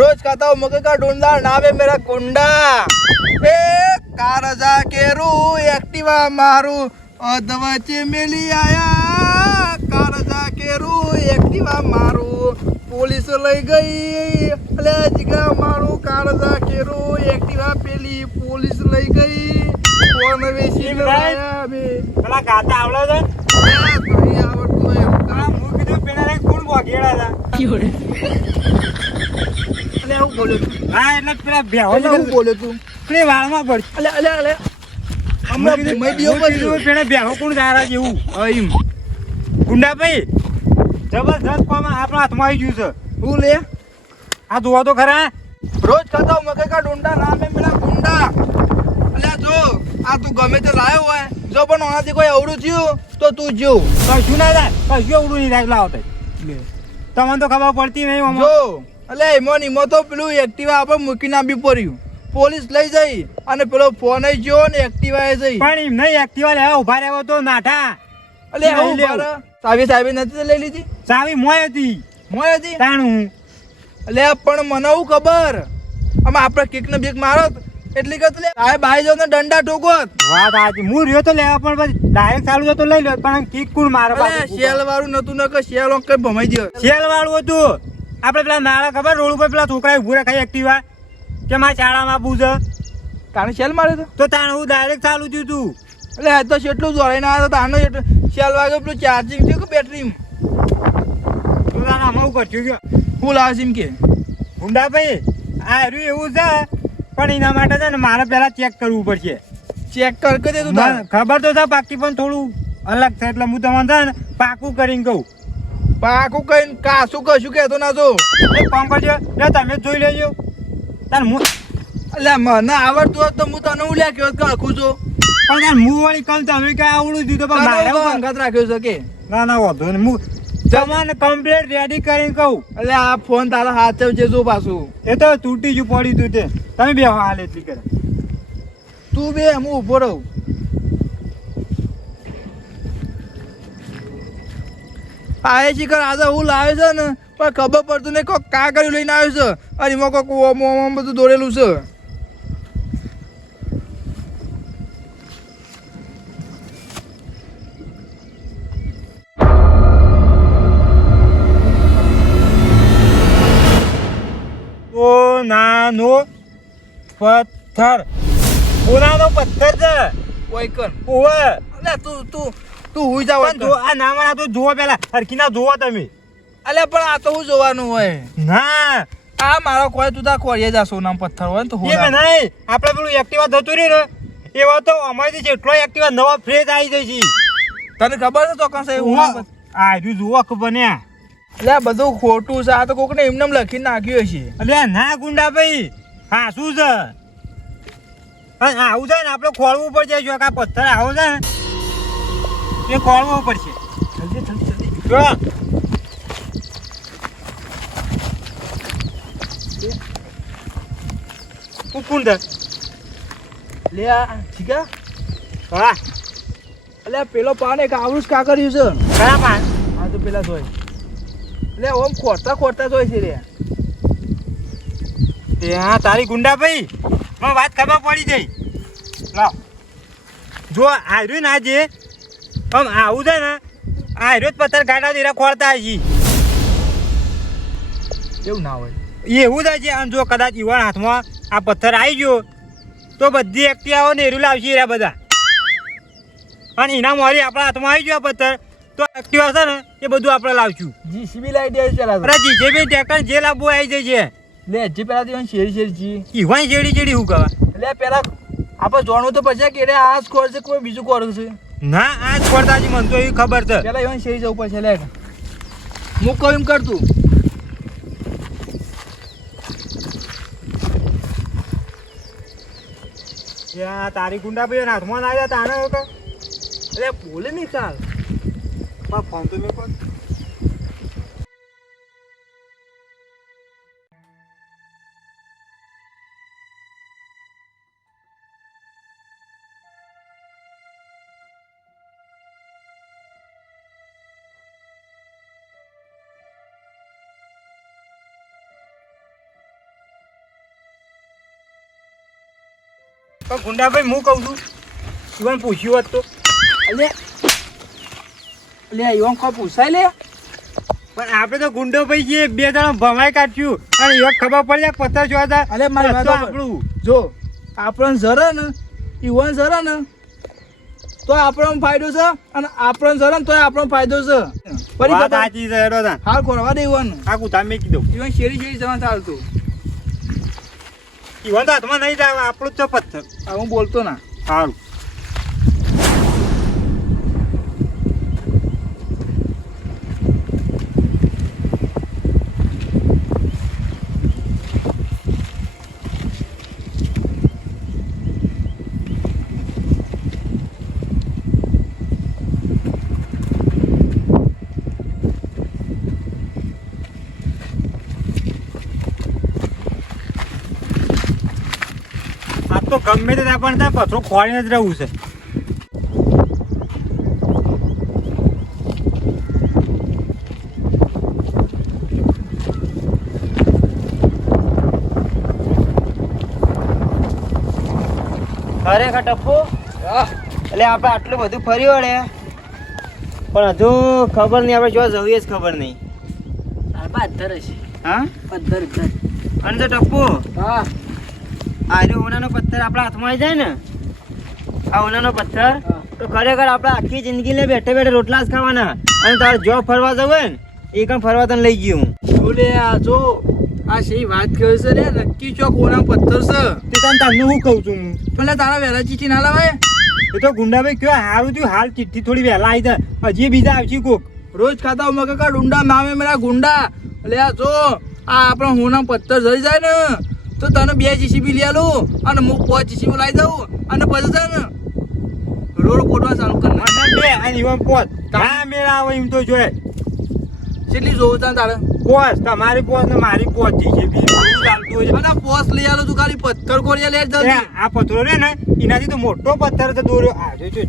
रोज खाता हूँ मक्के का ढूंढा नाम है मेरा कुंडा ए कार जा के रू एक्टिवा मारू અધવચે મેલી આયા કાર જા કે रू एक्टिवा મારું પોલીસ લઈ ગઈ અલે જીગા મારું કાર જા કે रू एक्टिवा પેલી પોલીસ લઈ ગઈ ફોન વેચી ઈ ભાઈ. લાયા અમે પેલા ગાતા આવડે છે આ ભાઈ આવડતું હોય એવું આ કામ. હું કીધું પેલા લઈ કોણ બોગેડા હતા ખરા? રોજ ખાતા હું કા ડુંડા નામે પેલા ગુંડા. અલ્યા જો આ તું ગમે તે લાયો હોય. જો પણ ઓનાથી કોઈ અવડું થયું તો તું જીવ કશું ના થાય. કશું અવડું નહીં થાય લાવો તે. તમને તો ખબર પડતી નહીં જો. અલ્યા એમાં એમાં તો પેલું એક્ટિવા આપણે મૂકીને આપી પડ્યું. પોલીસ લઈ જઈ અને પેલો ફોન જો ને એક્ટિવા એ જઈ. પણ એમ નહીં એક્ટિવા લેવા ઊભા રહ્યો તો નાઠા. એટલે સાહેબે સાહેબે નથી લઈ લીધી? ચાવી મોય હતી. મોય હતી? તાણું એટલે પણ મને હું ખબર? આમાં આપણે કિક ને બેક મારો એટલી કત લે. આ આવી જો ને દંડા ઠોકોત વાત આજી હું રહ્યો તો લેવા પણ પછી ડાયરેક્ટ ચાલુ તો લઈ લો. પણ કિક કુણ મારો શેલ વાળું નતું ન કે શેલ કઈ ભમાઈ ગયો શેલ વાળું હતું. આપણે પેલા નાળા ખબર? રોડ ઉપર પેલા છોકરા ઉભું ખાઈ એક્ટિવા કે મારા શાળામાં પૂછ કાણે શેલ માર્યો તો તો તાણ હું ડાયરેક્ટ ચાલુ થયું તું. એટલે આ તો એટલું દોડાઈને આવ્યો તો આનો એટલો શેલ વાગ્યો પેલું ચાર્જિંગ થયું કે બેટરી તો તાણ આમાં હું કરશું કે? હું લાવે છે એમ કે. ગુંડાભાઈ આ રહ્યું એવું છે પણ એના માટે છે ને મારે પેલા ચેક કરવું પડશે. ચેક કર કે દે તું ખબર તો છે બાકી પણ થોડું અલગ છે એટલે હું તમને છે ને પાકું કરીને કહું. પાકું કઈ કાસું કશું કેતો ના તો એક કામ કરજો. લે તમે જ જોઈ લેજો. તાર મુ એટલે મને આવડતું હોત તો હું તને હું લ્યા કહેવત આખું છું? પણ યાર મું વળી કામ તમે કઈ આવડું દીધું પણ મારે હું રાખ્યો છે કે? ના ના વાંધો નહીં. હું તમારે કમ્પ્લેટ રેડી કરીને કહું. એટલે આ ફોન તારા હાથે છે જો પાછું. એ તો તૂટી ગયું પડી તું તે. તમે બે હાલ એટલી કરે. તું બે હું ઊભો રહું. આ છે શિખર આજે હું લાવ્યો છે ને પણ ખબર પડતું નહીં કોક કા કર્યું લઈને આવ્યો છે. અને એમાં કોક ઓમ બધું દોરેલું છે. ઓ નાનો પથ્થર. સોનાનો પથ્થર છે. કોઈ કર. અલે તું તું તું હુઈ જાવ પણ જો આ તું તો જુઓ પેલા હરખીના જુઓ તમે. અલે પણ આ તો હું જોવાનું હોય. ના. આ મારો કોઈ તું તા ખોરીએ જા સોનામ પથ્થર હોય ને તો એ નહીં. આપણે પેલું એક્ટિવા થતું રહ્યું ને એવા તો અમારી જેટલો એક્ટિવા નવા ફ્રેજ આવી જાય છે. તને ખબર છે તો કશે હું આ રહ્યું જુઓ કે બન્યા. એટલે બધું ખોટું છે. આ તો કોકને એમને એમ લખીને નાખ્યું હશે. એટલે ના ગુંડા ભાઈ. હા શું છે? આવું છે ને આપણે ખોળવું પડશે જો છે આ પથ્થર આવો છે ને? એ કોળવો પડશે? જલ્દી જલ્દી જલ્દી જો હું છે? લે આ હા? એટલે પેલો પાન એક આવડું જ કાકર્યું છે. કયા પાન? આ તો પેલા જોઈ. એટલે ઓમ ખોરતા ખોરતા જોઈ છે રે. હા તારી ગુંડા ભાઈ. મને વાત ખબર પડી જઈ લાવ. જો આર્યું ના જે આમ આવું છે ને આ જ પથ્થર ગાડા દીરા ખોરતા હજી એવું ના હોય. એવું થાય છે અને જો કદાચ યુવાન હાથમાં આ પથ્થર આવી ગયો તો બધી એક્ટિવાઓ નેરું લાવશે એરા બધા. અને એના મોરી આપણા હાથમાં આવી ગયો આ પથ્થર તો એક્ટિવા છે ને એ બધું આપણે લાવશું. જીસીબી લાવી દે ચલાવ અરે જીસીબી ટ્રેક્ટર જે લાવવું આવી જાય છે. લે હજી પેલા દિવસ શેરી શેરી જી. ઈવાય જેડી શેરી હું કહેવાય? એટલે પેલા આપણે જાણવું તો પછી કે આ સ્કોર છે કોઈ બીજું ખોર છે? ના આ જ પડતાજી મને તો એવી ખબર છે. પેલા એવા શેરી જવું પડશે લે. હું કહું એમ કરતું તારી ગુંડા ભાઈ હાથમાં ના આવ્યા તાણે એટલે બોલે નહીં ચાલ. ફોન તો મેં પણ ગુંડાભાઈ હું કહું છું ઈવન પૂછ્યું હોત તો. અલે અલે ઈવન કો પૂછાય લે. પણ આપણે તો ગુંડો ભાઈ છીએ બે જણા ભમાઈ કાઢ્યું અને એવા ખબર પડી જાય પથ્થર જોવા હતા અલે મારી વાત તો આપણું. જો આપણને જરા ને ઈવન જરા ને તો આપણો ફાયદો છે અને આપણને જરા ને તોય આપણો ફાયદો છે. ફરી વાત સાચી છે હેડો. હાલ ખોરવા દે ઈવન આ કુતા મેં કીધું. ઈવન શેરી શેરી જવા ચાલતું. ઈવન હાથમાં નહીં જાય આપણું જ છે. પથ્થર હું બોલતો ના. સારું તો ગમે તે પણ ત્યાં પથરો ખોળીને જ રહેવું છે. ખરેખર ટપ્પુ? એટલે આપણે આટલું બધું ફરી વળે? પણ હજુ ખબર નહીં આપણે જો જઈએ જ ખબર નહીં. પથ્થર છે હા? પથ્થર. અને તો ટપ્પુ? હા. પથ્થર આપણા હાથમાં આવી જાય ને આ ઓનાનો પથ્થર તો ખરેખર આપણે આખી જિંદગી લે બેઠે બેઠે રોટલા જ ખાવાના. અને તારે જોબ ફરવા જવું હોય ને એ પણ ફરવા તને લઈ ગયું બોલે આ જો આ શી વાત કરે છે રે નક્કી ચોક ઓના પથ્થર છે. તે તને તમને હું કહું છું હું? પેલા તારા વહેલા ચીઠી ના લાવાય. એ તો ગુંડાભાઈ કયો સારું થયું હાલ ચિઠ્ઠી થોડી વહેલા આવી જાય હજી બીજા આવશે કોક. રોજ ખાતા હું કા ડુંડા નામે મેરા ગુંડા. એટલે આ જો આ આપણા હોના પથ્થર જઈ જાય ને. તો તને બે જીસીબી લઈ આલું અને હું પાંચ જીસીબી લાવી દઉં અને પછી છે ને રોડ કોટવા ચાલુ કરી નાખ. અને બે અને ઈવન પોત કા? મેળા આવે એમ તો જોય. કેટલી જોવું તને તારે? પોસ તમારી પોસ ને મારી પોસ છે જે બી ચાલતું હોય. અને પોસ લઈ આલું તું ખાલી પથ્થર કોરિયા લે એ જલ્દી. આ પથ્થરો રે ને એનાથી તો મોટો પથ્થર તો દોર્યો. આ જો જો.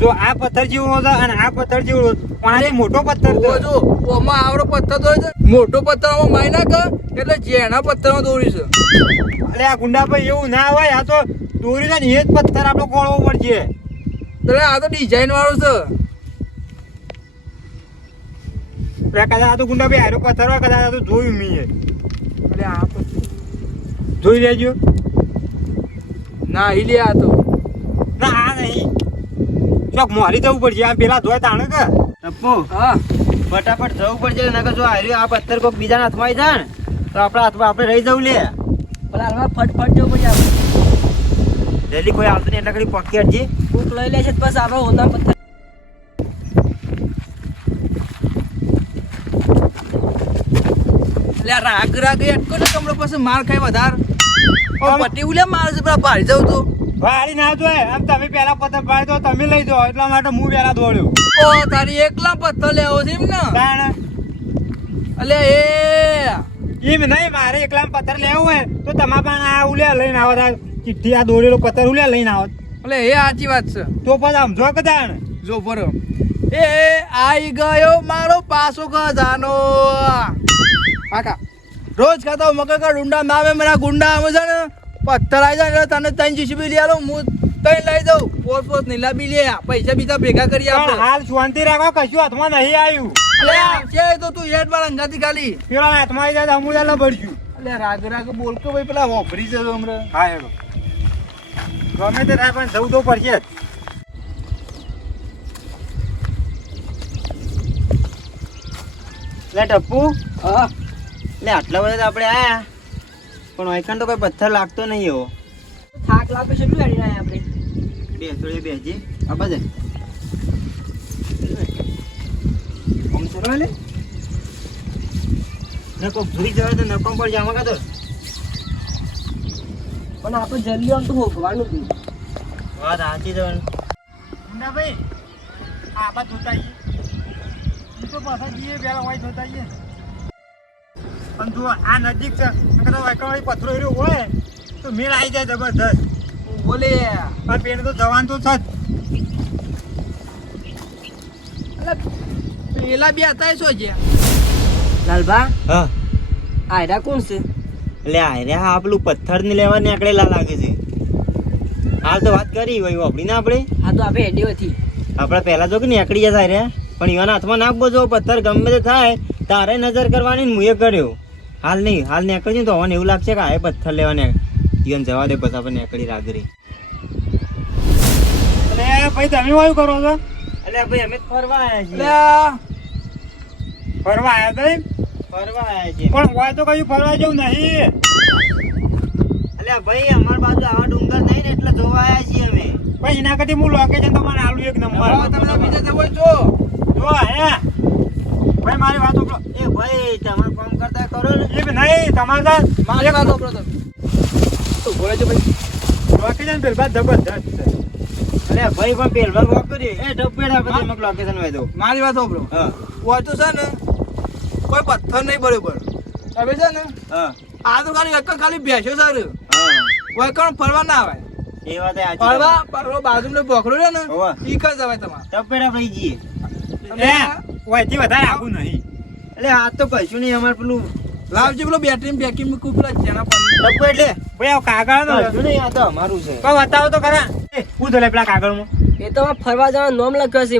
જો. આ પથ્થર જેવો હતો અને આ પથ્થર જેવો પણ મોટો પથ્થર છે. જો ઓમાં આવડો પથ્થર તો છે. મોટો પથ્થર આમાં મારી નાખ એટલે જેના પથ્થરમાં દોરી છે. અરે આ ગુંડા ભાઈ એવું ના હોય આ તો દોરી ને એ જ પથ્થર આપણો કોળવો પડશે. એટલે આ તો ડિઝાઇન વાળો છે. કદાચ આ તો ગુંડાભાઈ આરો પથ્થર હોય કદાચ આ તો જોયું મીએ એટલે આ પથ્થર જોઈ લેજો. ના ઈ લે આ તો. ના આ નહીં. ચોક મોરી જવું પડશે. આ પેલા ધોય તાણે કે? ટપ્પુ. હા. ફટાફટ જવું પડશે નકર જો હાર્યું આ પથ્થર કોઈક બીજાના હાથમાં આવી જાય ને તો આપણા હાથમાં આપણે રહી જવું લે. પેલા હાલમાં ફટફટ જવું પડશે આપણે. જલ્દી કોઈ આવતું નહીં એટલે કરી પકી હટજી. ભૂખ લઈ લે છે બસ આપણે હોતા પથ્થર આ રાગ રાગ અટકો ને કમળો પાસે માર ખાય વધાર. ઓ પટ્ટી ઉલે માર છે પેલા ભારી જાવ તો. વાળી ના જોય. આમ તમે પેલા પથ્થર પાડી દો તમે લઈ જાઓ. એટલા માટે હું પેલા દોડ્યો. ઓ તારી એકલા પથ્થર લેવો છે એમ ને? એટલે એ. એમ નહીં મારે એકલા પથ્થર લેવું હોય તો તમારા પણ આ ઉલ્યા લઈને આવો. આ ચિઠ્ઠી આ દોડેલો પથ્થર ઉલ્યા લઈને આવો. એટલે એ સાચી વાત છે. તો પછી આમ જો કદાણ જો ફરો. એ આઈ ગયો મારો પાસો ખજાનો. કાકા રોજ ખાતા મકર કા ડુંડા નામે મારા ગુંડા આવે છે ને પથ્થર આવી જાય તને ત્રણ જીસીબી લઈ આલો હું ત્રણ લઈ દઉં. પોત પોત નીલા બી લે પૈસા બીજા ભેગા કરી પણ આપણે હાલ શાંતિ રાખો કશું હાથમાં નહીં આવ્યું. અલે છે તો તું હેડ વાળા ખાલી. પેલા હાથમાં આવી જાય અમુદાલ ન ભરશું. અલે રાગ રાગ બોલ કે ભાઈ પેલા વાપરી છે તો હા હેડો. ગમે તે થાય પણ જવું તો પડશે જ. લે ટપ્પુ. હા. લે આટલા બધા આપણે આયા. પણ વાયકાન તો કોઈ પથ્થર લાગતો નહીં એવો. થાક લાગે છે એટલું હેડી રહ્યા આપણે. બે થોડી બેસજી. આ બધે. આમ સરો લે ને કોક ભૂલી જવાય તો નકમ પર જામા કાતો પણ આપણે જલ્દી આમ તો ભોગવાનું હતું વાત સાચી તો ના ભાઈ આ બા જોતા આવીએ. તો પાછા જઈએ પેલા વાય જોતા આવીએ. પણ જો આ નજીક છે નકર વાયકવાળી પથરો એર્યો હોય તો મેળ આવી જાય જબરદસ્ત બોલે. પણ પેને તો જવાનું તો છે જ. પેલા બે હતા એ શું છે? લાલભા? હા. આયરા કોણ છે? એટલે આયરા આ પેલું પથ્થર ને લેવા નીકળેલા લાગે છે. હાલ તો વાત કરી હોય વાપરી ના આપણે. હા તો આપણે હેડી હતી. આપણે પહેલા જો કે નીકળી જતા આર્યા પણ ઈવાના હાથમાં નાખવો જો પથ્થર ગમે તે થાય તારે નજર કરવાની ને મુએ કર્યો. હાલ નહીં હાલ નીકળ્યું તો હવે એવું લાગશે કે આ પથ્થર લેવાને જવા દે પછી આપણે નીકળી રાગરી એટલે ભાઈ તમે શું કરો છો? અલે ભાઈ અમે ફરવા આવ્યા છીએ. ફરવા આવ્યા હતા ફરવા આવ્યા છીએ. પણ હોય તો કયું ફરવા જેવું નહીં. અલે ભાઈ અમાર બાજુ આવા ડુંગર નહીં ને એટલે જોવા આવ્યા છીએ અમે. ભાઈ એના કરતી હું લોકેશન તમારે આલુ એક નંબર. તમે બીજા જવો છો. જો હે. ભાઈ મારી વાત સાંભળો. એ ભાઈ તમારે કામ કરતા કરો ને. એ નહીં તમારે મારી વાત તમે. તો બોલે છો ભાઈ? લોકેશન પેલા જબરદસ્ત છે. અરે ભાઈ પણ પેલવા વોક કરી એ ટપેડા પછી અમુક લોકેશન તો. મારી વાત સાંભળો. હા. હોય તો છે ને કોઈ પથ્થર નહીં બરોબર તમે છે ને હા. આ તો ખાલી એક ખાલી બેસ્યો સર હા. કોઈ કોણ ફરવા ના આવે. એ વાત સાચી ફરવા પરલો બાજુનો બોકડો છે ને હોવે. ઈ કઈ જવાય તમારે. ટપેડા ભાઈ જઈએ. એ. ઓયથી વધારે આવું નહીં. એટલે આ તો કશું નહીં અમારે પેલું લાવજો પેલો બેટરી પેકિંગ મૂકું પેલા એટલે. ભાઈ આ કાગળ નો કશું નહીં આ તો અમારું છે. કોઈ બતાવો તો ખરા. એ શું પેલા કાગળમાં? એ તો ફરવા જવાનું નોમ લખ્યો છે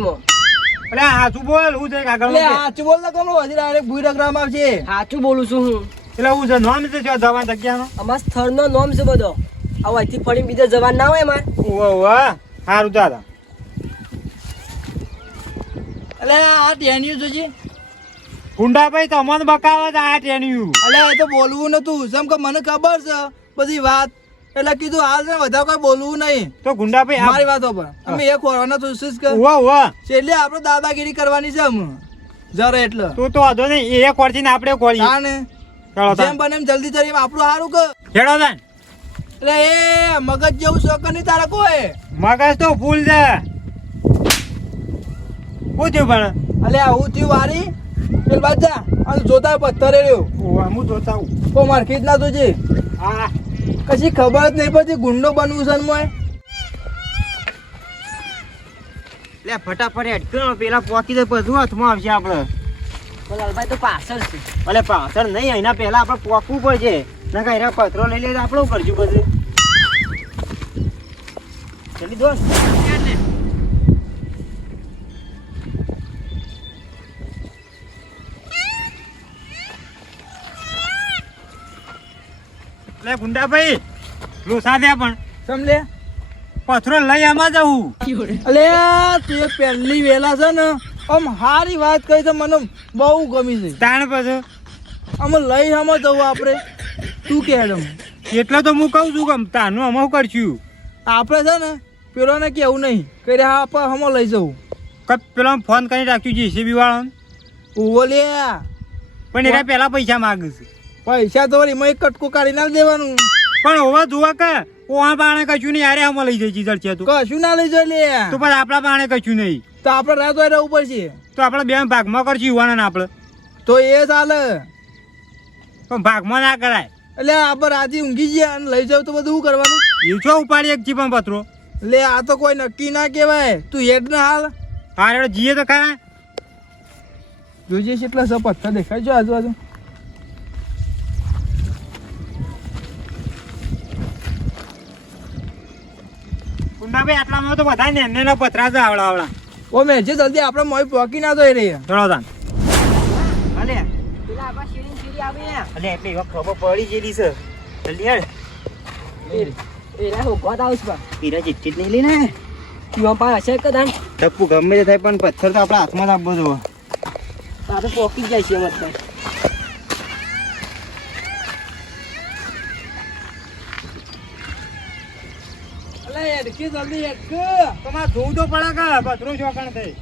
એટલે આ શું બોલ છે સાચું બોલ ના કરો હજી ડાયરેક્ટ ભૂઈ રગડામાં આવશે. સાચું બોલું છું હું. એટલે છે નોમ છે જવા જગ્યાનો? અમારા સ્થળનો નોમ છે બધો. આ અહીંથી ફરીને બીજા જવાન ના હોય અમારે. ઓવા વાહ સારું ચાલો. એટલે આ ટેન્યુ જોજે ગુંડાભાઈ તમને બકાવે છે આ ટેન્યુ અલે એ તો બોલવું નતું. જેમ કે મને ખબર છે બધી વાત. એટલે કીધું હાલ છે ને વધારે કોઈ બોલવું નહીં. તો ગુંડાભાઈ મારી વાતો પર. અમે એક ખોરવાના તો કોશિશ કર ઓવા ઓવા એટલે આપણે દાદાગીરી કરવાની છે અમે જરા એટલે. તું તો આધો નહીં એ ખોરથી ને આપણે ખોરી હા ને જેમ બને એમ જલ્દી જલ્દી આપણું સારું કર હેડો તાન એટલે એ મગજ જેવું શોખ નહીં તારા કોઈ મગજ તો ફૂલ છે. શું થયું પણ? એટલે આવું થયું વારી? પેલ બાજા અને જોતા પથ્થરે રહ્યો. હું જોતા તો કો માર્કેટ ના જોજે. હા. કશી ખબર જ નહીં પડતી ગુંડો બનવું છે ને મોય. એટલે ફટાફટ હેડકણ પેલા પોકી દે બધું હાથમાં આવશે આપણે લાલભાઈ તો પાછળ છે. ભલે પાછળ નહીં એના પહેલા આપણે પોકવું પડશે. નકા એના પથરો લઈ લે તો આપણે શું બધું દોસ્ત. એટલે ગુંડાભાઈ લોસા દે પણ. સમલે પથરો લઈ આમાં જવું. અલે તું પહેલી વેલા છે ને આમ હારી વાત કહી છે મને બહુ ગમી છે. તાણ પછી. અમે લઈ આમાં જવું આપણે. તું કે હેડમ. એટલે તો હું કહું છું કે તાનું અમે કરશું. આપણે છે ને પેલોને કેવું નહીં. કે હા આપણે હમો લઈ જવું. કે પેલો ફોન કરી રાખ્યું જીસીબી વાળો ઉવો લે. પણ એના પહેલા પૈસા માગે છે. પૈસા તો એમાં એક કટકું કાઢી ના દેવાનું. પણ હોવા જોવા કે આ બાણે કશું નહીં અરે અમે લઈ જઈ છે તું. કશું ના લઈ જાય લે. તો પણ આપણા બાણે કશું નહીં. તો આપણે રાત હોય રહેવું પડશે. તો આપણે બે ભાગમાં કરશું યુવાના આપણે. તો એ ચાલે પણ ભાગમાં ના કરાય. એટલે આપણે રાતે ઊંઘી ગયા અને લઈ જાવ તો બધું શું કરવાનું? એ છો ઉપાડી એક જીવન પત્રો લે આ તો કોઈ નક્કી ના કહેવાય. તું હેડ ના હાલ. હારે જીએ તો ખરા. જોજે કેટલા સ પથ્થર દેખાય છે આજુબાજુ. કુંડાભાઈ આટલામાં તો બધા ને એમને પથરા છે આવડા આવડા. ઓ મેં જે જલ્દી આપણે મોય પોકી ના તો રહી ચલો તાન. અલે પેલા આપણા શેરી શેરી આવે ને અલે એટલે એવા ખબર પડી ગયેલી છે. જલ્દી હેડ એના ઊભા થાવ છે પીરા ચિઠ્ઠી જ નહીં લી ને. યુવા પાસે હશે ટપ્પુ ગમે તે થાય પણ પથ્થર તો આપણા હાથમાં જ આપવો જોઈએ. આપણે પોકી જાય છે મતલબ હેડકી જલ્દી હેડક તમારે જોવું તો પડે કે પથરો શોખણ થઈ.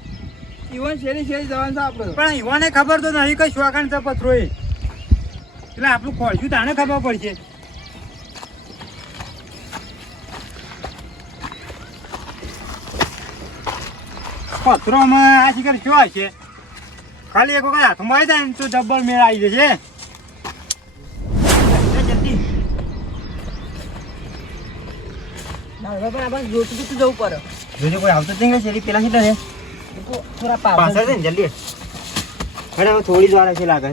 ઈવન શેરી શેરી જવાનું છે આપણે. પણ ઈવને ખબર તો નહીં કઈ શોખણ છે પથરો એ એટલે આપણું ખોલશું તાને ખબર પડશે. પથરોમાં આ શિકાર શું હશે? ખાલી એક વખત હાથમાં આવી જાય ને તો ડબલ મેળ આવી જશે. જવું પડે. જોજો કોઈ આવતો જ નહીં શેરી પેલા સીટા છે. થોડા પાછળ છે ને જલ્દી. હવે થોડી જ વાર છે લાગે.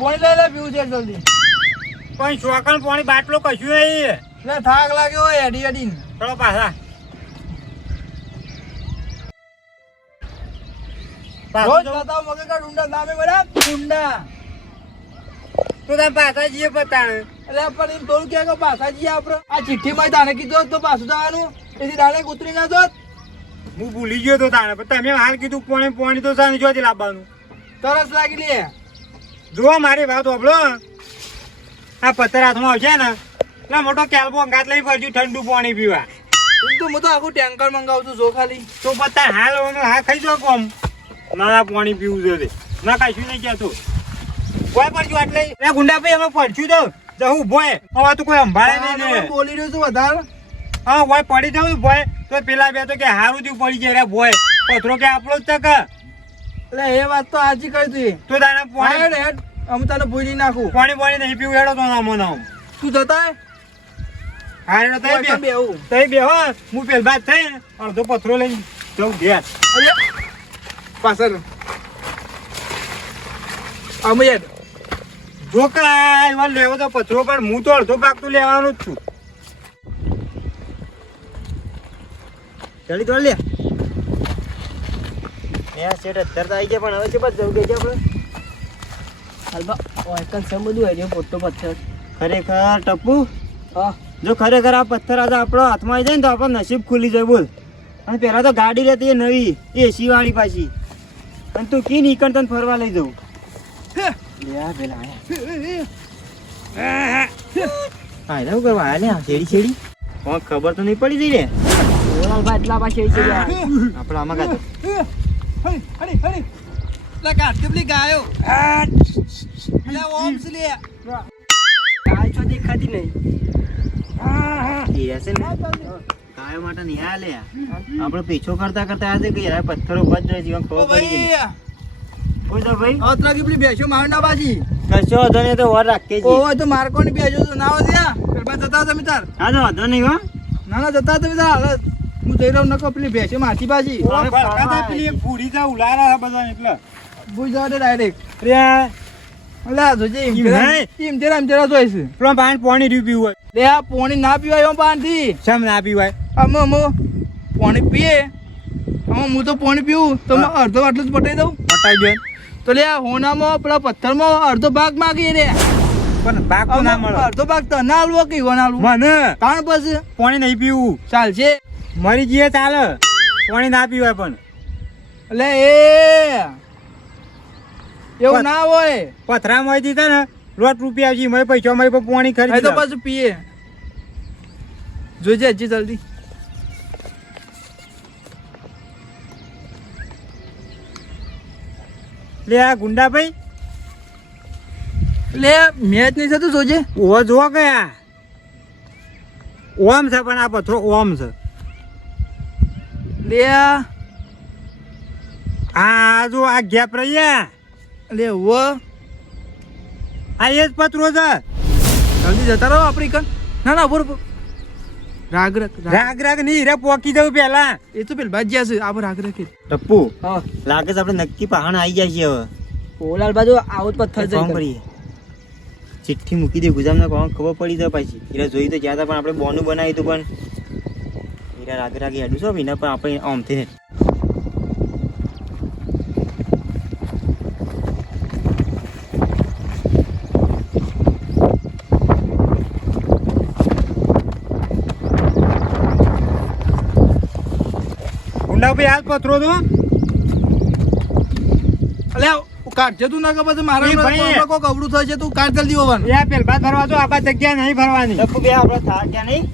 પાણી લઈ લે પીવું છે જલ્દી. પણ ચોકણ પાણી બાટલો કશું એ થાક લાગ્યો હેડી હેડી થોડો પાછા. રોજ પાછું બતાવો કા ડુંડા નામે બરા ડુંડા તો તમે પાછા જઈએ પતાણ. એટલે પણ એમ થોડું કે પાછા જઈએ આપણે. આ ચિઠ્ઠીમાં તાને કીધું તો પાછું જવાનું. એથી ડાયરેક્ટ ઉતરી ના જોત. હું ભૂલી ગયો તો તાને પણ તમે હાલ કીધું પોણી પોણી તો સાને લાવવાનું તરસ લાગી લે. જુઓ મારી વાત હોભળો. આ પથ્થર હાથમાં આવશે ને એટલે મોટો કેલ્બો અંગાત લઈ પડજો ઠંડુ પાણી પીવા. તો હું તો આખું ટેન્કર મંગાવું છું જો ખાલી. તો પત્તા હાલ હા ખાઈ જો કોમ. ના ના પાણી પીવું છે. ના કશું નહીં કહેતો. કોઈ પડશું એટલે એ ગુંડા ભાઈ અમે પડશું તો. જવું ભોય હવે તો કોઈ સંભાળે નહીં ને. બોલી રહ્યો છું વધારે. હા ભોય પડી જવું ભોય તો પેલા બે તો કે હારું થયું પડી જાય રે ભોય પથરો કે આપણો જ તક. એટલે એ વાત તો આજી કરી તું. તો તારે પાણી હેડ અમે તને ભૂલી નાખું. પાણી પાણી નહીં પીવું હેડો તો ના મને તું જતા હા હેડો તઈ બે. તઈ બે હો. પેલ બાદ થઈ અડધો પથરો લઈને જઉં ઘેર. અરે પાછળ. અમે યાર એવા લેવો તો પથરો પણ હું તો અડધો ભાગ તો લેવાનો જ છું. ચડી તો લે. એ સેટ અત્યારે આવી ગયા પણ હવે છે બસ જવું કે આપણે? હાલમાં ઓયકન છે બધું મોટો પથ્થર. ખરેખર ટપ્પુ? હા. જો ખરેખર આ પથ્થર આજે આપણો હાથમાં આવી જાય ને તો આપણો નસીબ ખુલી જાય બોલ. અને પેલા તો ગાડી લેતી એ નવી એસી વાળી પાછી. અને તું કી નીકળ તને ફરવા લઈ જવું. લ્યા પેલા હા એવું કરવા આયા? લે આ શેડી શેડી કોણ ખબર તો નહીં પડી જઈ રે એટલા પાસે છે આપણા આમાં ગાતો. હરી હરી હરી લા કાટકબલી ગાયો? લે ઓમ લે. ગાય છો દેખાતી નહીં. હશે ને? ગાયો માટે નહીં આ. આપણે પીછો કરતા કરતા આજે કે યાર પથ્થરો બચ જાય જીવન ખબર પડી ગઈ. કોઈ તો ભાઈ. અતરા કીપલી બેસ્યો માંડા બાજી કશો વાંધો નહીં તો વર રાખીએ છીએ ઓય તો મારકોની બેસ્યો તો ના વધ્યા પેલા જતા તમે તાર હા તો વાંધો નહીં હો. ના ના જતા તમે તાર હું જઈ રહ્યો નકો પેલી બેસો માથી બાજી પેલી એક ભૂરી જા ઉલારા બધા એટલે. ભૂઈ જવા દે ડાયરેક્ટ રે અલે જોજે. એમ જરા એમ જરા જોઈશ પેલો પાણી પાણી પીવું હોય. લે આ પોણી ના પીવાય એમ પાનથી. શેમ ના પીવાય? અમ અમ પોણી પીએ. આમાં હું તો પોણી પીવું. તો અડધો આટલું જ પટાઈ દઉં. પટાઈ દે. તો લે હોનામાં પેલા પથ્થરમાં અડધો ભાગ માગી રે. પણ ભાગ તો ના મળે. અડધો ભાગ તને હાલવો કે ઈવોને હાલવો મને? કારણ પછી? પાણી નહીં પીવું. ચાલશે. મરી જઈએ ચાલે. પાણી ના પીવાય પણ. એટલે એ! એવું ના હોય. પથરા મળી દીધા ને લોટ રૂપિયા આવશે મેં પૈસા મળી પાણી એ તો પાછું પીએ. જોજે હજી જલ્દી. લે આ ગુંડા ભાઈ લે મેચ નહીં થતું જોજે. ઓ જો કયા ઓમ છે પણ આ પથરો ઓમ છે. લે આ. જો આ ગેપ રહ્યા લે ઓ આ એ જ પથરો છે. જલ્દી જતા રહો આપણી કન ના ના બોર રાગ રાગ રાગ. રાગ નહીં રે પોકી જવું પેલા એ તો પેલ ભાજ્યા છે આ રાગ રાખે ટપ્પુ હા. લાગે છે આપણે નક્કી પહાણ આવી જાય છે હવે. ઓલાલ બાજુ આવું જ પથ્થર જઈ કરીએ. ચિઠ્ઠી મૂકી દે ગુજરાતને કોણ ખબર પડી જાય પાછી. એટલે જોઈ તો જ્યાં પણ આપણે બોનું બનાવ્યું હતું પણ. હીરા રાગ રાગ હેડું છો વિના પણ આપણે આમથી ને ગુંડા ભાઈ પથરો તો અલે કાઢજે તું ના ખબર મારા કોક અવળું થશે તું કાઢ જલ્દી હોવાનું. એ પેલ બાદ ફરવા તો આપા જગ્યા નહીં ફરવાની ટપ્પુ બે આપણે થાક ત્યાં નહીં?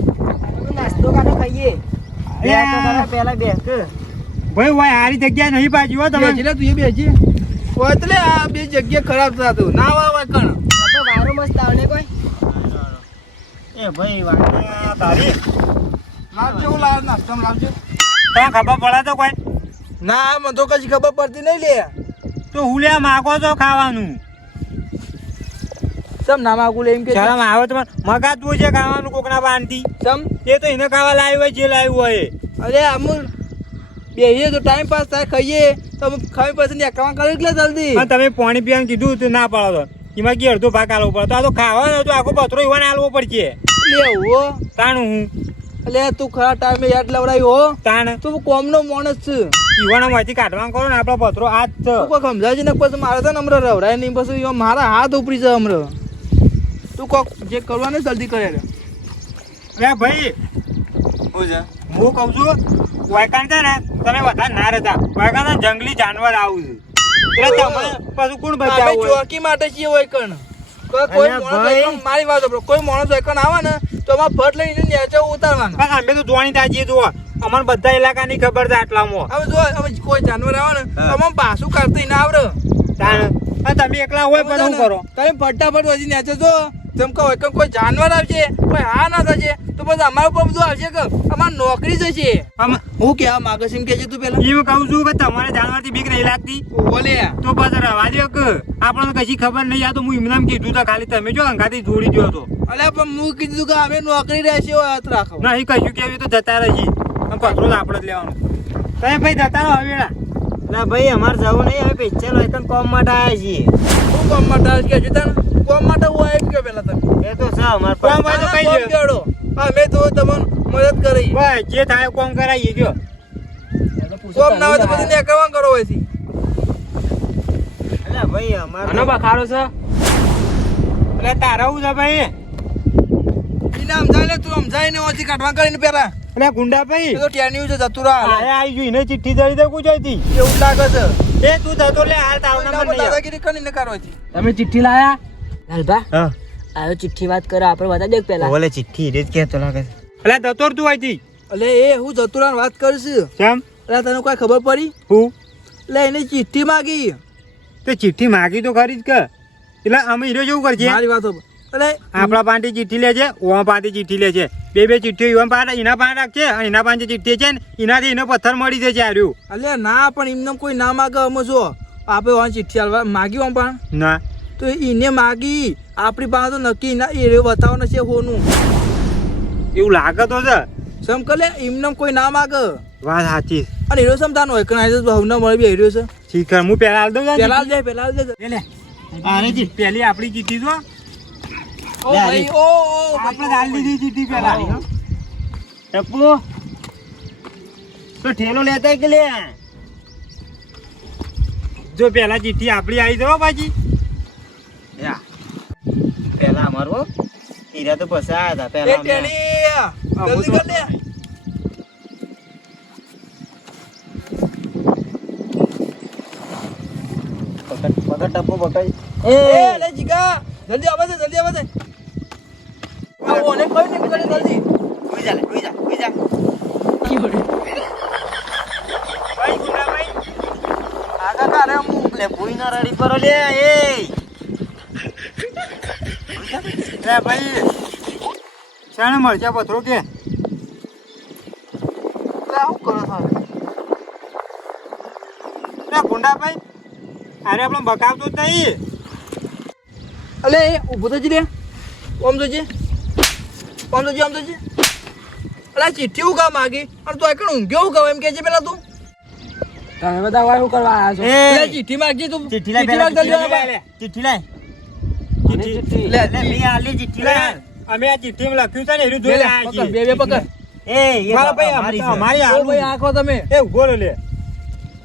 નાસ્તો કાઢો ખાઈએ. બે તો ખરા પહેલા બે કે ભાઈ ભાઈ હારી જગ્યા નહીં પાછી હો તમે. એટલે તું એ બેસી. એટલે લે આ બે જગ્યા ખરાબ થતું ના હોય હોય કણ. તો વારો મસ્ત આવને કોઈ? એ ભાઈ વાંધો તારી. લાવજો લાવ નાસ્તો લાવજો. તને ખબર પડે તો કોઈ? ના મને તો કશી ખબર પડતી નહીં લે. તો હું લે માગો તો ખાવાનું? સમ ના માગું લે એમ કે શરમ આવે તો મગાતું છે ખાવાનું કોકના બાંધથી સમ એ તો એને ખાવા લાવ્યું હોય જે લાવ્યું હોય. એ. અરે અમુલ બેહીએ તો ટાઈમ પાસ થાય ખાઈએ. તો ખાઈ પછી ને કામ કરી એટલે જલ્દી. તમે પાણી પીવાનું કીધું તો ના પાડો તો. એમાં કે અડધો ભાગ આલવો પડે. તો આ તો ખાવાનો તો આખો પથરો ઈવાને આલવો પડશે. લે હો તાણ હું? અલે તું ખરા ટાઈમે યાદ લવડાવ્યો હો. તાણ? તું કોમનો માણસ છે. ઈવાના માંથી કાઢવા કરો ને આપણો પથરો આ જ. છે તું કોઈક સમજાય ને પછી મારે તો નમ્ર રવડાય નહીં પછી ઈવા મારા હાથ ઉપરી છે હમરો તું કોક જે કરવાનું જલ્દી કરે. રે અરે ભાઈ શું છે? હું કહું છું વાયકાન છે ને તમે વધારે ના રહેતા. વાયકાન જંગલી જાનવર આવું છે. એટલે તમે પાછું કોણ બચાવું ચોકી માટે છીએ હોય કણ કોઈ મારી વાત સાંભળો. કોઈ માણસ હોય આવે ને તો અમાર ભટ લઈને નેચે ઉતારવાનો. પણ અમે તો જોવાની તાજી જુઓ. અમને બધા ઇલાકાની ખબર છે આટલામાં. હવે જો હવે કોઈ જાનવર આવે ને તો પાછું કરતી ના આવડે. તમે એકલા હોય પણ શું કરો? તમે ફટાફટ વધી નેચે જો જેમ કે હોય કણ કોઈ જાનવર આવશે કોઈ હા ના થશે તો પછી અમારા ઉપર બધું આવશે કે અમારી નોકરી જશે. આમ હું કેવા માંગે છે એમ કે તું પેલા. એવું કહું છું કે તમારે જાનવરથી બીક નહીં લાગતી. બોલે. તો પાછા રવા દે કે આપણને કશી ખબર નહીં આ તો હું એમને કીધું તો ખાલી તમે જો અંગાથી જોડી દો તો. અલ્યા પણ હું કીધું કે અમે નોકરી રહેશે હાથ રાખો. નહીં કશું કેવી તો જતા રહેશે પથરો આપણે જ લેવાનો. તમે ભાઈ જતા રહો હવેડા ના ભાઈ અમારે જવું નહીં હવે પેચર હોય કોમ માટે આવ્યા છીએ. શું કોમ માટે આવ્યા છે કે તને કોમ માટે હું આવી ગયો પેલા તમે. એ તો છે પર કોમ તો કઈ ગયો. હા કેવડો તો તમને મદદ કરી. ભાઈ જે થાય કોમ કરાવીએ ગયો કોમ ના હોય તો પછી ને કરો હોય છે અલ્યા ભાઈ અમારે આનો બખાડો છે? એટલે તારા હું છે ભાઈ? એને સમજાય ને તું સમજાય ને ઓછી કાઢવા કરીને પેલા અને ગુંડા ભાઈ. તો ટેન્યુ છે જતું રહા આયા આવી ગયું એને ચિઠ્ઠી જડી દે કુજાતી એવું લાગે છે. એ તું જતો લે હાલ તારો નંબર નહીં દાદાગીરી કરીને કરો છે તમે ચિઠ્ઠી લાયા? લાલભા? હા. આયો ચિઠ્ઠી વાત કરો આપણે બતા દેખ પેલા ઓલે ચિઠ્ઠી રે કે તો લાગે છે. દતોર તું આઈતી અલે એ હું જતુરાન વાત કરીશ. કેમ એટલે તને કોઈ ખબર પડી? હું? એટલે એને ચિઠ્ઠી માગી. તે ચિઠ્ઠી માગી તો ખરી જ કે. એટલે અમે હીરો જેવું કરજે મારી વાતો એટલે આપણા પાંટી ચિઠ્ઠી લે છે પાંટી પાંચે ચિઠ્ઠી લે છે. બે બે ચિઠ્ઠીઓ ઈવન પાસે એના પાસે રાખજે અને એના પાસે ચિઠ્ઠી છે ને એનાથી એને પથ્થર મળી જશે આર્યું. એટલે ના પણ એમને કોઈ ના માગે અમે જો. આપણે ચિઠ્ઠી હાલવા માગી આમ પણ? ના. તો એને માગી. આપણી પાસે તો નક્કી ના એ બતાવો નથી હોનું. એવું લાગે તો છે. સમ કલે એમને કોઈ ના માગે. વાત સાચી. અને હીરો સમતાનો હોય કણ ભાવના મળે બી હીરો છે. શીખર હું પહેલા હાલ દઉં પેલા દે પેલા દે. લે આને જી પેલી આપણી જીતી જો ઓ ભાઈ ઓ આપણે હાલ દીધી જીતી પહેલા ટપ્પુ. તો ઠેલો લેતા કે લે? જો પહેલા જીતી આપણી આવી જવા પાછી. પેલા અમારો હીરા તો પછી આવ્યા હતા પેલા જલ્દી કર લે પકડ પકડ પકડ. એ લે જીગા. જલ્દી આવે છે જલ્દી આવે છે આવો ને કઈ નહીં કરે જલ્દી. ઉઈ જા ઉઈ જા ઉઈ જા. ભાઈ ગુંડા ભાઈ. આગા કારે હું લે ભૂઈ ના રડી પર લે એ. લે ભાઈ. શાણે મળશે પથરો કે? લે કરો છો? ગુંડા ભાઈ અરે આપણે બકાવતો જ નહીં. અલે ઊભું થઈ થજી લે. ઓમ જોજે. ઓમ જોજે ઓમ જોજે. અલા ચિઠ્ઠી ઉગા માગી? અને તું એકણ ઊંઘ્યો કહું એમ કે છે પેલા તું. તમે બધા વાય શું કરવા આવ્યા છો? ચિઠ્ઠી માગજી તું. ચિઠ્ઠી લાવી ચિઠ્ઠી આવે. ચિઠ્ઠી લે લે ચિઠ્ઠી લાય અમે આ ચિઠ્ઠીમાં લખ્યું છે ને એનું જોઈ રહ્યા છીએ બે બે પકડ. એ એ મારા ભાઈ અમારી છે. અમારી ઓ હાલ ભાઈ આંખો તમે. એ ઊભો લે.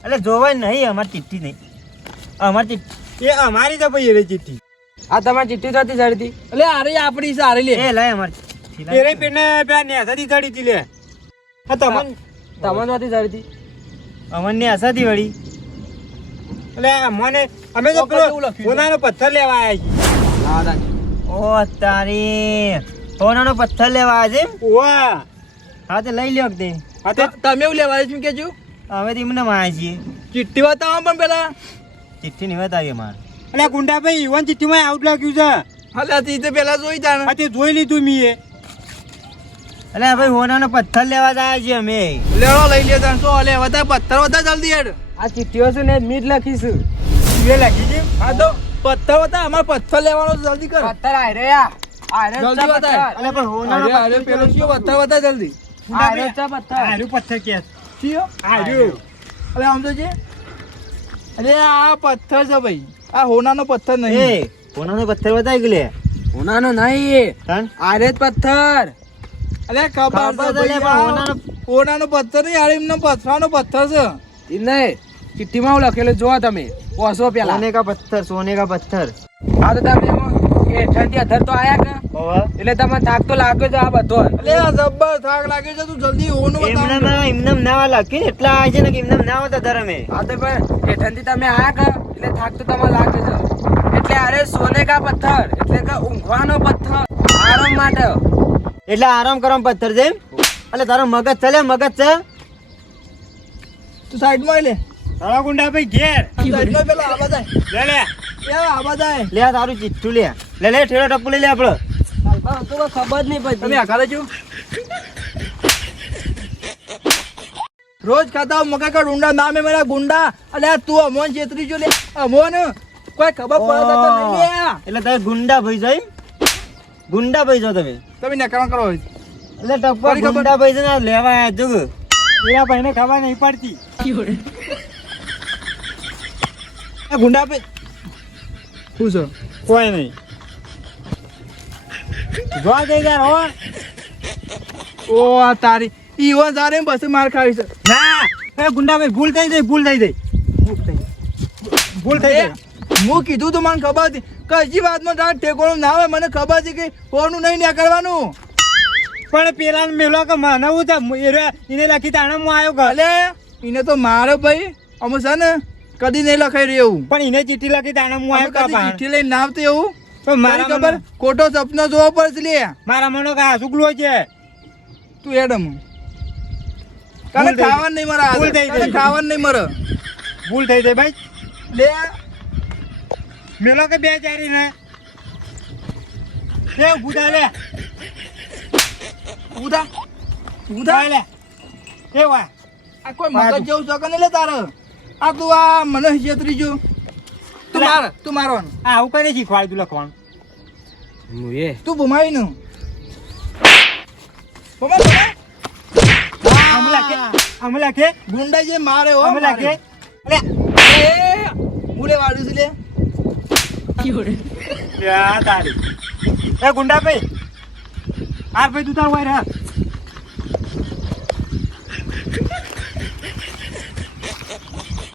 એટલે જોવાય નહીં અમારી ચિઠ્ઠી નહીં. અમારી એ અમારી ભાઈ એ ચિઠ્ઠી આ તમારી ચિઠ્ઠી થતી જડતી એટલે આરે આપણી છે આરે લે. એ લાય અમારી. ચિઠ્ઠી લાય. પેરે પેને પેલા નેસાથી ચડી હતી લે. હા તમને તમને નથી અમન અમનની આશાથી વળી. એટલે મને અમે તો પેલો. સોનાનો પથ્થર લેવા આવ્યા છીએ. ઓ તારી. સોનાનો પથ્થર લેવા છે? ઓવા હા તે લઈ લ્યો તે હા તે તમે એવું લેવા છો કેજો. હવે તેમને માં છીએ. ચિઠ્ઠી બતાવો પણ પેલા. ચિઠ્ઠી નહીં બતાવી અમારે એટલે ગુંડા ભાઈ ઈવન ચિઠ્ઠીમાં આઉટ લખ્યું છે. અલે તે તો પેલા જોઈ તે જોઈ લીધું મી એ એટલે ભાઈ સોનાનો પથ્થર લેવા જાય છે અમે. લેવો લઈ લે જાણ તો અલે વધારે પથ્થર વધારે જલ્દી હેડ. આ ચિઠ્ઠીઓ છે ને મીટ લખીશું. એ લખી છે? હા તો. પથ્થર બતા અમાર પથ્થર લેવાનો જલ્દી કર. પથ્થર આય રે આ આરે જલ્દી બતા અલે પણ હોના અરે અરે પેલો કયો પથ્થર બતા જલ્દી? આરે ચા પથ્થર. આરે પથ્થર કે. કયો આરે અલે આમ તો જે. અરે આ પથ્થર છે ભાઈ. આ હોનાનો પથ્થર નહીં. એ હોનાનો પથ્થર બતા ગયો હોનાનો નહીં. આરે પથ્થર. અરે ખબર છે ઓનાનો પથ્થર નહીં આરે એમનો પથરાનો પથ્થર છે. નહીં. ચિઠ્ઠીમાં લખેલું જોવો તમે ઓસો પેલા. સોને કા પથ્થર સોને કા પથ્થર. આ તો તમે હેઠળથી અધર તો આયા કે? એટલે તમને થાક તો લાગ્યો છે આ બધો. એટલે આ જબ્બર થાક લાગે છે તું જલ્દી ઓનું એમને બતાવ ના એમને ના લખી એટલા આવે છે ને કે એમને ના આવતા ધરમે આ તો પણ હેઠળથી તમે આયા કે? એટલે થાક તો તમને લાગે છે. એટલે અરે સોને કા પથ્થર? એટલે કે ઊંઘવાનો પથ્થર. આરામ માટે. એટલે આરામ કરવાનો પથ્થર છે એટલે તારો મગજ ચલે મગજ છે. તું સાઈડમાં લે. તારા ગુંડા ભાઈ ઘેર પેલા આવા જાય. લે લે. એ આવા જાય. લે તારું ચીઠું લે. લે લે ઠેલો ટપ્પુ લઈ લે આપડે. ખબર નહીં તમે પછી આખા લેજો રોજ ખાતા મકા કા ડુંડા? નામે મેરા ગુંડા. અલે આ તું અમોન છેતરી જો લે. અમોન? કોઈ ખબર પડે તો નહીં લે. એટલે તમે ગુંડા ભાઈ જાય ગુંડા ભાઈ જો તમે? તમે કામ કરો એટલે ખબર- ગુંડા ભાઈ છે ને લેવા આયા જુગ એના ભાઈને ખબર નહીં પડતી. ગુંડા પે શું છે? કોઈ નહીં. જોવા જઈ યાર હો. ઓ આ તારી. ઈવો સારે બસ માર ખાવી છે. ના. એ ગુંડા ભાઈ ભૂલ થઈ જાય ભૂલ થઈ જઈ ભૂલ થઈ જાય હું કીધું તો મને ખબર હતી. કઈ વાતમાં તાર ઠેકોણું ના હોય મને ખબર છે કે કોનું નહીં નીકળવાનું પણ પેલા મેલો કે મને હું એને લખી તાણે હું આવ્યો ઘરે. એને તો મારો ભાઈ. અમે છે ને કદી નહીં લખાઈ રહ્યું એવું. પણ એને ચીઠી લખી તાણે હું આવ્યો કાપા ચીઠી લઈને ના આવતી એવું? પણ મારી ખબર? ખોટો સપનો જોવો પડશે લે. મારા મનો કા સુગલો છે. તું એડમ કાલે ખાવાનું નહીં મરા ભૂલ થઈ ગઈ. ખાવાનું નહીં મરે. ભૂલ થઈ જાય ભાઈ. લે. મેલો કે બે ચારી ને? તે ભૂતા લે. ઉધા ઉધા લે. વાય આ કોઈ મગજ જેવું જગન લે તારે? આ તું આ મને છેતરી જો. તું. માર તું મારો આ આવું કરે શીખવાડ્યું તું લખવાનું? હું એ. તું ભમાવી નું. લખે આમ ગુંડા જે મારે હો એ છે લે. યા તારી. એ ગુંડા ભાઈ. આ ભાઈ તું તાર વાય રહે